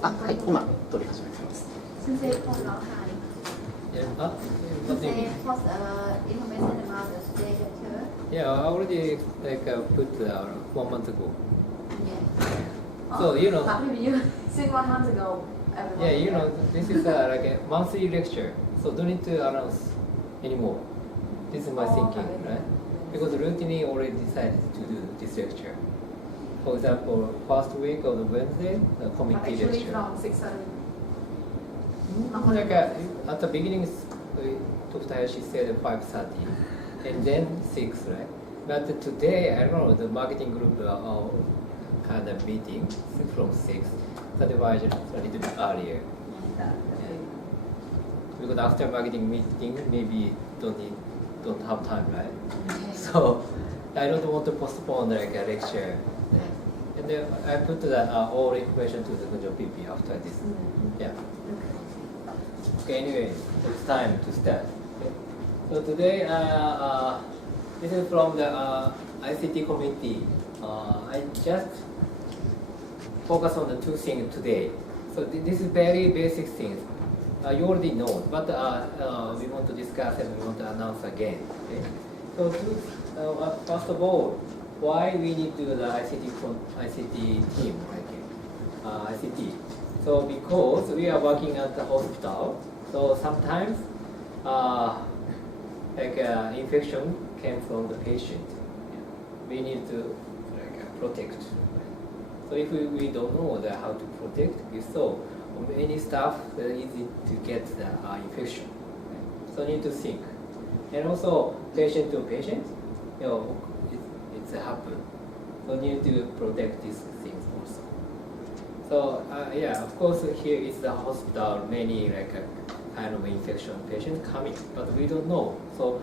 あ、はい、今取り始めてます。Sensei post our time. Yeah, Sensei post information about the today lecture. yeah, I already put 1 month ago. Yeah. So, you know- But you since 1 month ago. everyone- Yeah, you know, this is like a monthly lecture, so don't need to announce anymore. This is my thinking, okay. right? Because routinely already decided to do this lecture. For example, first week of the Wednesday, the But committee actually lecture. from 6:30. Like at the beginning, Dr. Hayashi said 5:30, and then 6, right? But today, I don't know, the marketing group had a meeting from 6, that's why I just a little bit earlier. Because after marketing meeting, maybe don't have time, right? So I don't want to postpone like a lecture. And then I put all information to the Kunjo PP after this. Yeah. Okay, anyway, it's time to start. Okay. So today, this is from the ICT committee. I just focus on the 2 things today. So this is very basic things. You already know, but we want to discuss and we want to announce again. Okay? So first of all, why we need to do the ICT team, like ICT. So because we are working at the hospital, so sometimes infection came from the patient. We need to protect. So if we don't know how to protect, if so, many stuff easy to get the infection. So need to think. And also patient to patient, it's happen. So need to protect these things also. So yeah, of course here is the hospital, many kind of infection patient coming, but we don't know. So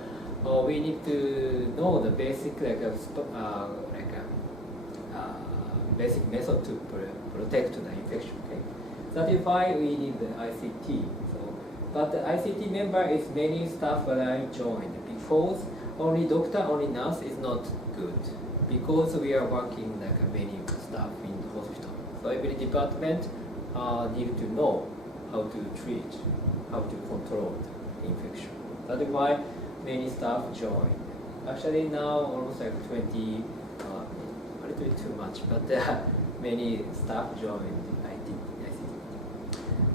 we need to know the basic basic method to protect the infection. Okay, that is why we need the ICT. So, but the ICT member is many staff that I joined because only doctor, only nurse is not good because we are working many staff in the hospital. So every department need to know how to treat, how to control the infection. That is why many staff join. Actually now almost 20, a little bit too much, but many staff joined ICT.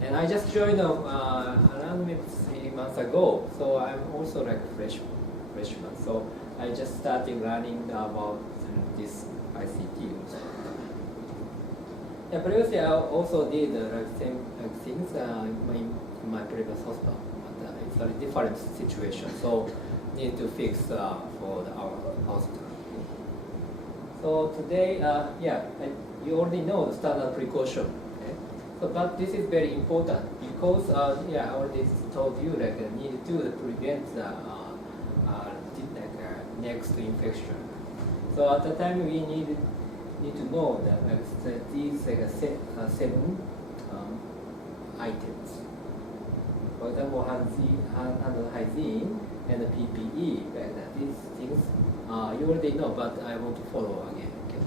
And I just joined around maybe 3 months ago, so I'm also freshman. So I just started learning about this ICT also. Yeah, previously I also did same things in my previous hospital, but it's a different situation, so need to fix for our hospital. So today, you already know the standard precaution. Okay? So, but this is very important because I already told you need to prevent the next infection. So at the time we need to know that these 7 items. For example, hand hygiene and the PPE, these things you already know, but I want to follow again. Okay.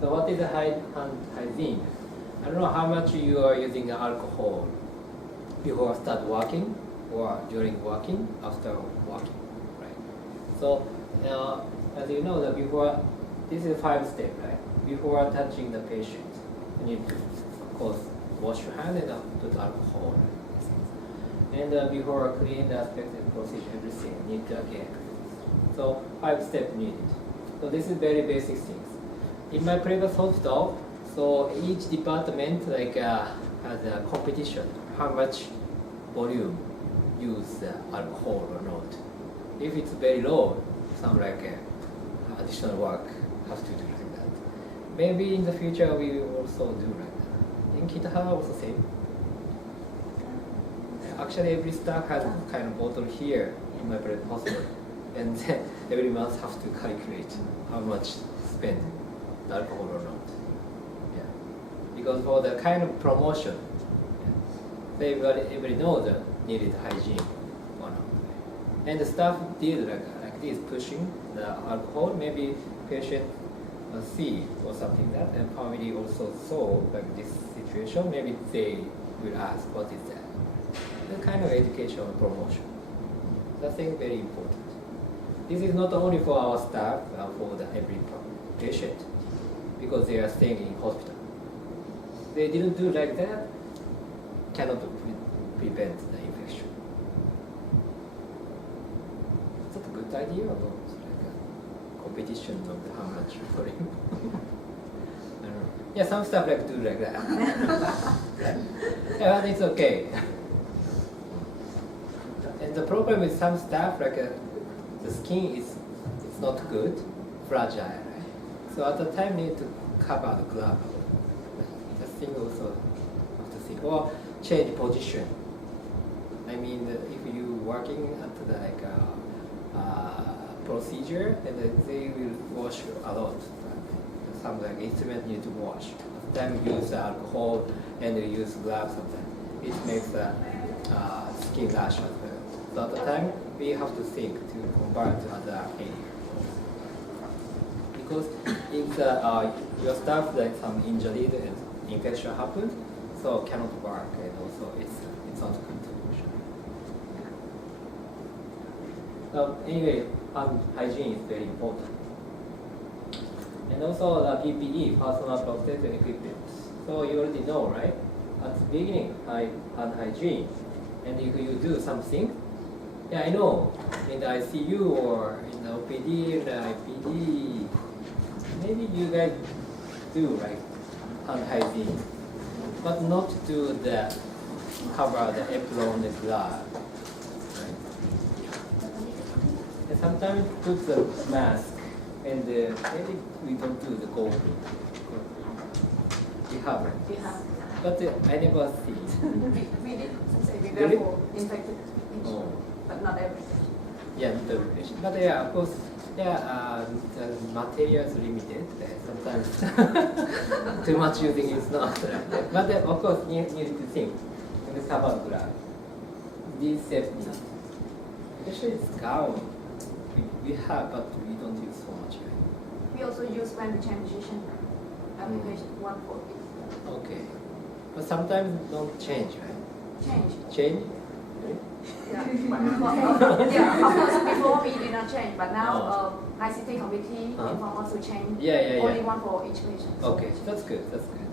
So what is the hand hygiene? I don't know how much you are using alcohol before start working or during working, after working, right? So as you know that before, this is 5 step, right? Before touching the patient, you need to, of course, wash your hand and put alcohol. And before clean the aspect and procedure, everything need to again. So 5 steps needed. So this is very basic things. In my previous hospital, so each department has a competition, how much volume use alcohol or not. If it's very low, some additional work has to do like that. Maybe in the future we will also do like that. In Kitaha also same. Actually, every staff has kind of bottle here in my private hospital, and then every month have to calculate how much spend the alcohol or not. Yeah, because for the kind of promotion, everybody knows the needed hygiene or not. And the staff did like this, pushing the alcohol. Maybe patient see or something like that, and family also saw like this situation, maybe they will ask, what is that? The kind of education and promotion. That's very important. This is not only for our staff, for every patient, because they are staying in hospital. They didn't do like that, cannot prevent the infection. Is that a good idea or not? Like a competition of how much for him? I don't know. Yeah, some stuff like do like that. Yeah, but it's okay. And the problem with some stuff, like the skin is it's not good, fragile, right? So at the time you need to cover the glove. The thing also have to think, or change position. I mean, if you working at the procedure, and they will wash a lot. Some like instrument need to wash. At the time you use alcohol and you use gloves sometimes. It makes the skin rash as well. So at the time we have to think to convert to other area. Because if your staff like some injury and infection happened, so cannot work, and also it's not good. So anyway, hygiene is very important. And also the PPE, personal protective equipment. So you already know, right? At the beginning, hand hygiene. And if you do something, yeah, I know, in the ICU or in the OPD, in the IPD, maybe you guys do like hand hygiene, but not do the cover the apron, the glove. And sometimes put the mask, and maybe we don't do the gold. We have, right? We have. But I never see it. We did, sensei, we Really? for infected patient, Oh. but not every patient. Yeah, not every patient. But yeah, of course, yeah, the material is limited. Sometimes too much using is not. But of course, you need to think in the cover glove. These safety, especially this gown, we have, but we don't use so much. Right? We also use when we change position application, one for each. Okay. But sometimes don't change, right? Change. Change? Really? Yeah. Yeah, of course, before we did not change, but now ICT committee inform us to change only one for each patient. Okay, that's good, that's good.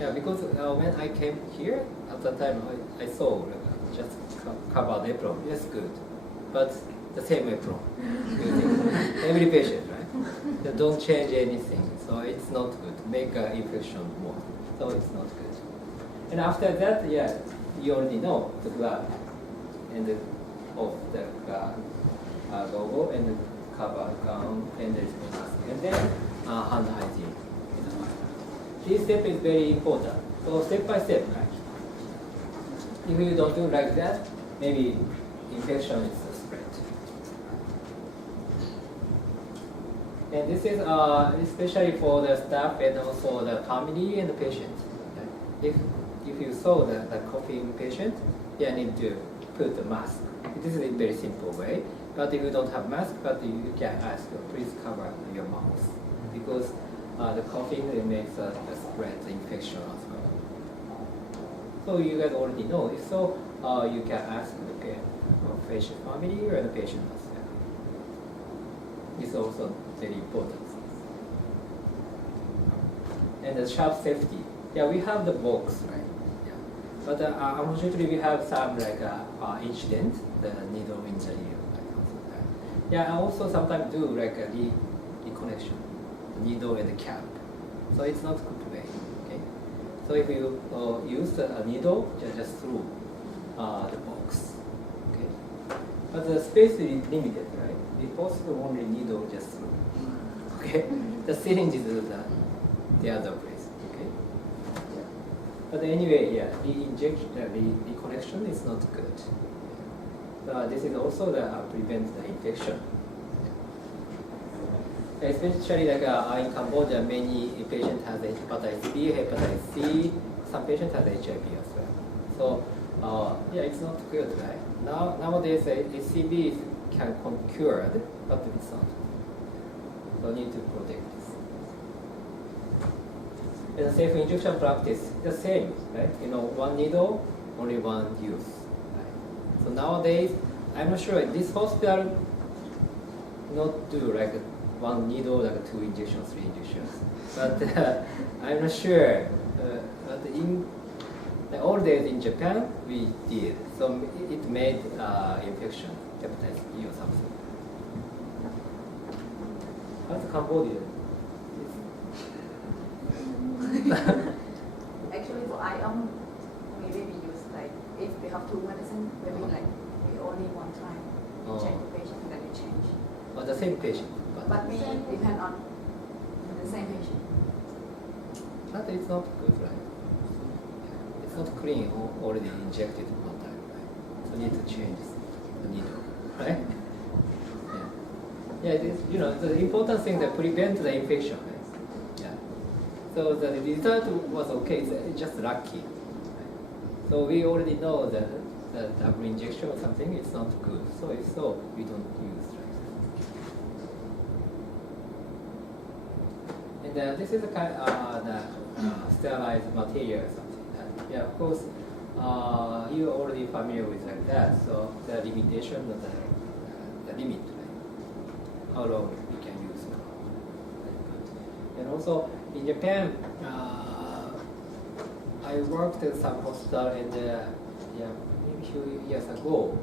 Yeah, because when I came here, at the time I saw just cover the apron, that's good. But the same apron, every patient, right? They don't change anything, so it's not good. Make infection more, so it's not good. And after that, yeah, you already know the glove and the logo and the cover gown and the mask, and then hand hygiene. This step is very important. So step by step, right? If you don't do like that, maybe infection is spread. And this is especially for the staff and also the family and the patient. If you saw the coughing patient, you need to put the mask. This is a very simple way. But if you don't have mask, but you can ask, please cover your mouth, because the coughing it makes spread the infection as well. So you guys already know. If so, you can ask the patient family or the patient as well. It's also very important. And the sharp safety. Yeah, we have the box, right? Yeah. But unfortunately, we have some like incident, the needle injury. Yeah, I also sometimes do like a reconnection, the needle and the cap. So it's not good way. Okay. So if you use a needle, just through the box. Okay. But the space is limited, right? It's possible only needle just through. Okay. The syringe is the other place. Okay. Yeah. But anyway, yeah, re-injection, reconnection is not good. This is also prevents the infection. Especially like in Cambodia, many patients have hepatitis B, hepatitis C. Some patients have HIV as well. So yeah, it's not good, right? Nowadays, HCV can be cured, but it's not. So need to protect this. And the safe injection practice, the same, right? One needle, only one use. Right? So nowadays, I'm not sure this hospital not do like one needle, like 2 injections, 3 injections. But I'm not sure. But in the old days in Japan, we did. So it made infection, hepatitis B or something. How's Cambodia? Actually, for IM, maybe we use like if we have 2 medicine, maybe like we only one time check the patient and then we change. Oh, the same patient. But we depend on the same patient. But it's not good, right? It's not clean, already injected one time, right? So need to change the needle, right? Yeah, it is, the important thing that prevent the infection, right? Yeah. So the result was okay, it's just lucky. Right? So we already know that double injection or something is not good, so we don't use, right? And this is the kind the sterilized material or something. Yeah, of course, you're already familiar with like that. So the limitation of the limit, right? How long we can use. And also in Japan, I worked at some hospital, and maybe a few years ago,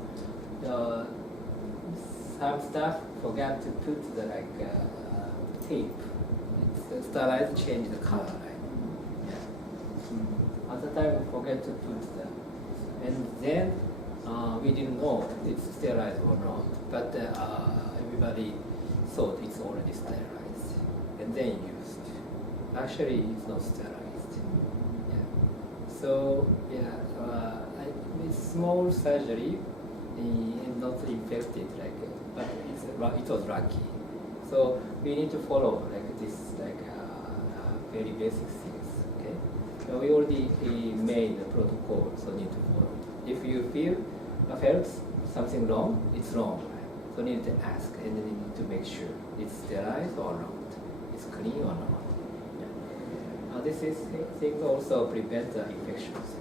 some staff forgot to put the tape. Sterilized change the color, right? Yeah. At the time, we forget to put that, and then we didn't know it's sterilized or not. But everybody thought it's already sterilized, and then used. Actually, it's not sterilized. Yeah. So it's small surgery and not infected, but it was lucky. So we need to follow this very basic things. Okay, so we already made the protocol, so need to follow. If you felt something wrong, it's wrong. Right? So need to ask, and then you need to make sure it's sterilized or not, it's clean or not. Yeah. This is things also prevent the infections.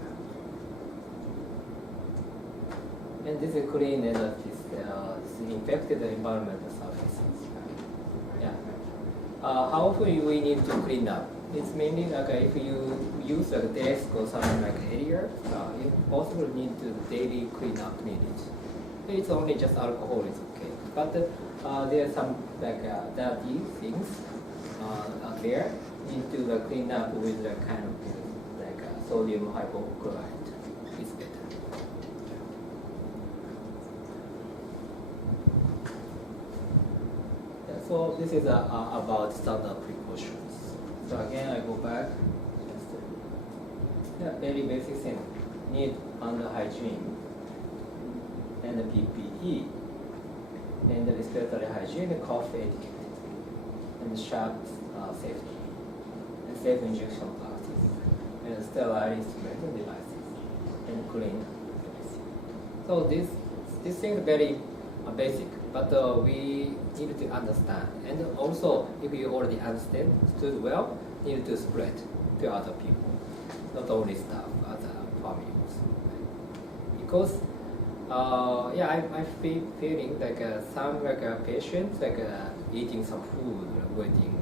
And this is clean and this infected environmental surfaces. Yeah. How often we need to clean up? It's mainly if you use a desk or something like area, if possible, need to daily clean up needed. It's only just alcohol, it's okay. But there are some dirty things out there. Need to clean up with kind of sodium hypochlorite. It's better. So this is about standard precautions. So again, I go back. Very basic thing. Need hand hygiene and the PPE and the respiratory hygiene, the cough etiquette, and the sharp safety, and safe injection practice, and sterile instruments and devices, and clean. So this thing is very basic, but we need to understand. And also, if you already understood well, you need to spread to other people, not only staff, other family also. Because, I'm feeling some patients eating some food, waiting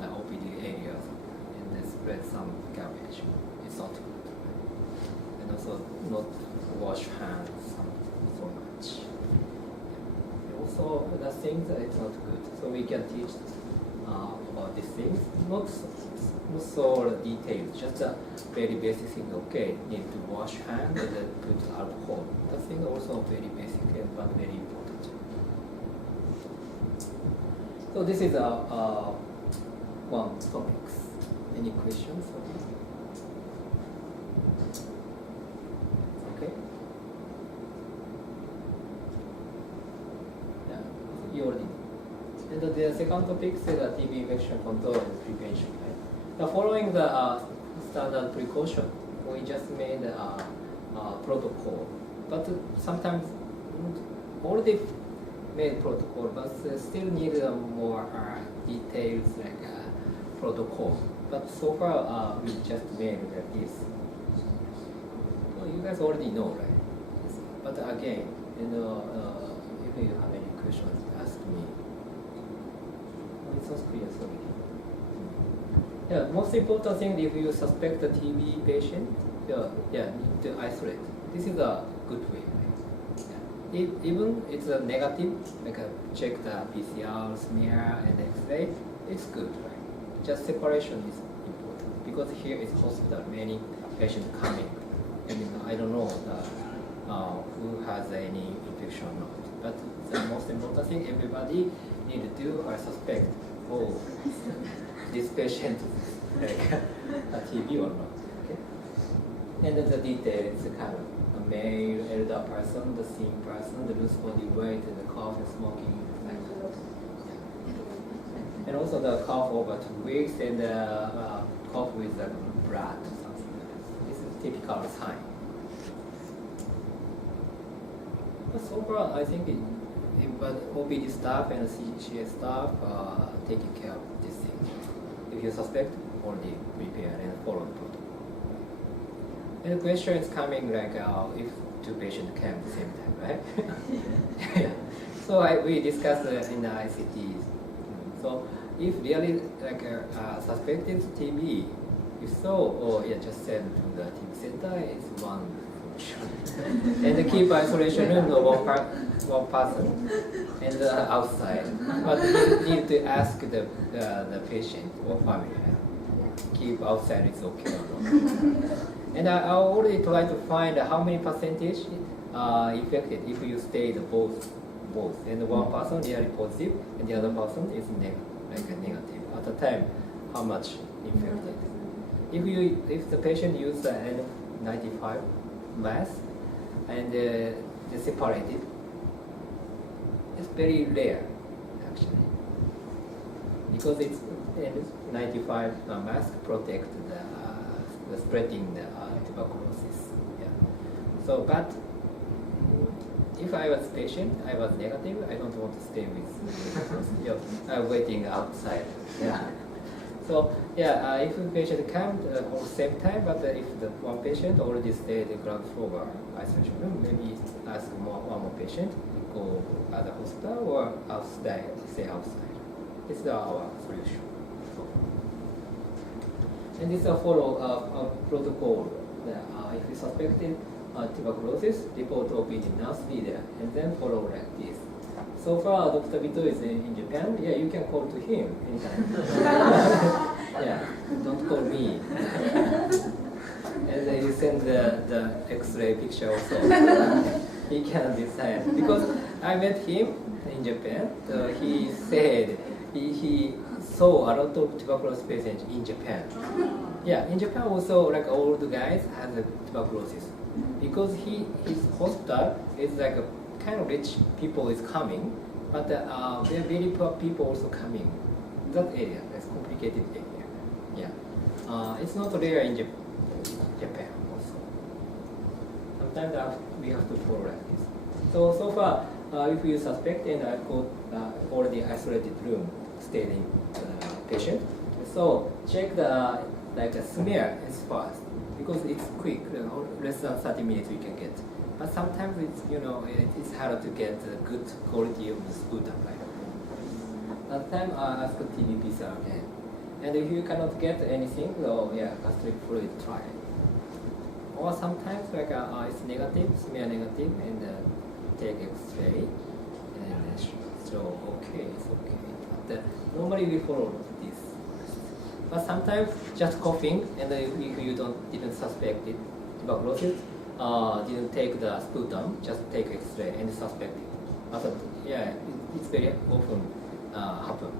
OPD areas, and they spread some garbage. It's not good. And also, not wash hands so much. Also, the things that it's not good. So we can teach about these things, not so detailed, just a very basic thing. Okay, need to wash hands and then put alcohol. That thing also very basic but very important. So this is one topic. Any questions? Okay. You already know. And the second topic is TB infection control and prevention. Right? Now, following the standard precaution, we just made a protocol. But sometimes already made protocol, but still need more details protocol but so far we just made like this. Well, you guys already know, right? But again, if you have any questions, ask me. Oh, it's not clear, sorry. Yeah, most important thing, if you suspect a TB patient, need to isolate. This is a good way. Right? Even it's a negative, like check the PCR, smear, and X-ray, it's good, right? Just separation is important because here is hospital, many patients coming, and I don't know who has any infection or not. But the most important thing, everybody need to do or suspect, oh, this patient like a TB or not. Okay? And the detail is kind of a male, elder person, the thin person, the loose body weight, the cough, and smoking. And also the cough over 2 weeks and cough with the blood or something like that. This is a typical sign. But so far, I think OPD staff and CCA staff are taking care of this thing. If you suspect, only prepare and follow the protocol. And the question is coming like if 2 patients came at the same time, right? Yeah. So we discussed in the ICT. So if really like suspected TB, if so, just send to the TB center. It's one solution. And keep isolation room one person and outside. But you need to ask the patient or family. Keep outside is okay or not. And I already tried to find how many percentage infected if you stay both. And one person really positive and the other person is negative. At the time, how much infected? If the patient use the N95 mask and they separated, it's very rare actually because it's N95 mask protect the spreading the tuberculosis. Yeah. So, but if I was patient, I was negative, I don't want to stay with I'm waiting outside. Yeah. So if a patient comes at the same time, but if the one patient already stayed in ground floor isolation room, maybe ask one more patient go at the hospital or outside, stay outside. This is our solution. And this is a follow protocol. If you suspected tuberculosis, report OPD nurse be there, and then follow like this. So far, Dr. Vito is in Japan. Yeah, you can call to him anytime. Yeah, don't call me. And then you send the X-ray picture also. He can decide. Because I met him in Japan. He said he saw a lot of tuberculosis patients in Japan. Yeah, in Japan also, like all the guys have tuberculosis. Because his hospital is like a kind of rich people is coming, but there are very poor people also coming. That area, that's complicated area. Yeah, it's not rare in Japan also. Sometimes we have to follow like this. So far, if you suspect and I've got already isolated room, stayed in patient. So check the like a smear is fast because it's quick, less than 30 minutes we can get. But sometimes it's hard to get good quality of the sputum. That time I ask TB PCR again. And if you cannot get anything, gastric fluid try. Or sometimes it's negative, smear negative, and take X-ray, and so it's okay. But normally we follow this. But sometimes just coughing, and if you didn't suspect it, tuberculosis, didn't take the sputum, just take X-ray and suspect it. But it's very often happen.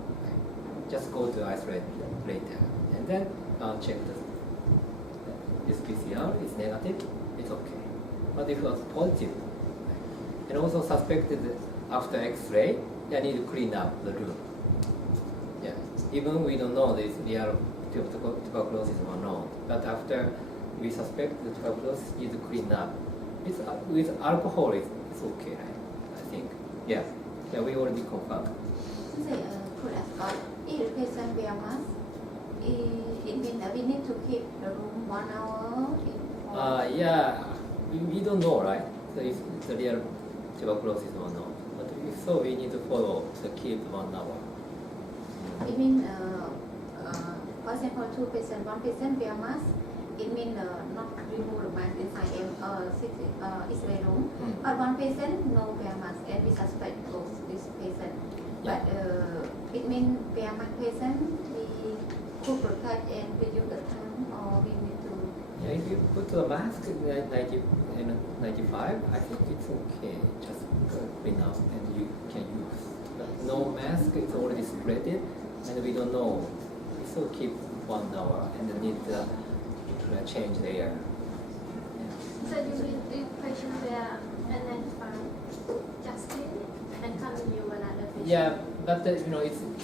Just go to isolate later, and then check this PCR is negative, it's okay. But if it was positive, and also suspected after X-ray, you need to clean up the room. Yeah, even we don't know this real tuberculosis or not, but after we suspect the tuberculosis, need to clean up. It's with alcohol, it's okay, right? I think. Yeah, we already confirmed. Sensei, could ask if the patient wear mask, it means we need to keep the room 1 hour. Yeah, we don't know, right? So if the real tuberculosis or not. But if so, we need to follow the keep 1 hour. It means, for example, 2 patients, 1 patient wear mask. It means not remove the mask inside X-ray room. But 1 patient no wear mask and we suspect this patient. But it means wear mask patient we could protect and reduce the time or we need to. Yeah, if you put the mask at 95, I think it's okay. Just clean up and you can use. But no mask, it's already spreaded and we don't know. So keep 1 hour and need to change the air. So usually the patient wear N95 just clean it and continue another patient. Yeah, but it's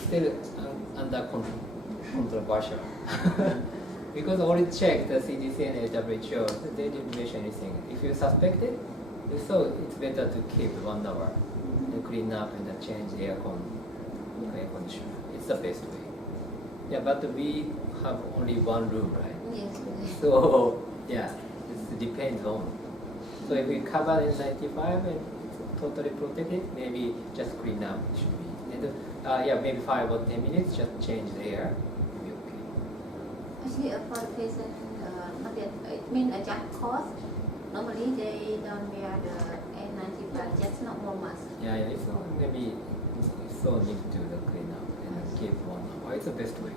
still under controversial. Because already checked the CDC and WHO, they didn't mention anything. If you suspect it, so it's better to keep 1 hour and clean up and change the air conditioner. It's the best way. Yeah, but we have only 1 room, right? Yes. So yeah, it depends on. So if we cover in 95 and totally protected, maybe just clean up should be. And yeah, maybe 5 or 10 minutes, just change the air. Will be okay. Actually, for the patient, it means adjust cost. Normally they don't wear the N95, just not more mask. Yeah, it's not, maybe it's so need to do the clean up and keep 1 hour. It's the best way.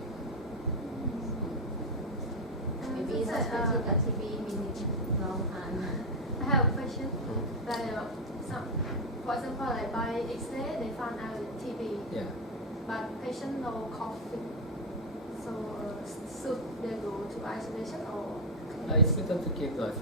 Maybe suspected that TB we need long time. I have a question. For example, like by X-ray, they found out TB. Yeah. But patient no coughing. So should they go to isolation or? It's better to keep the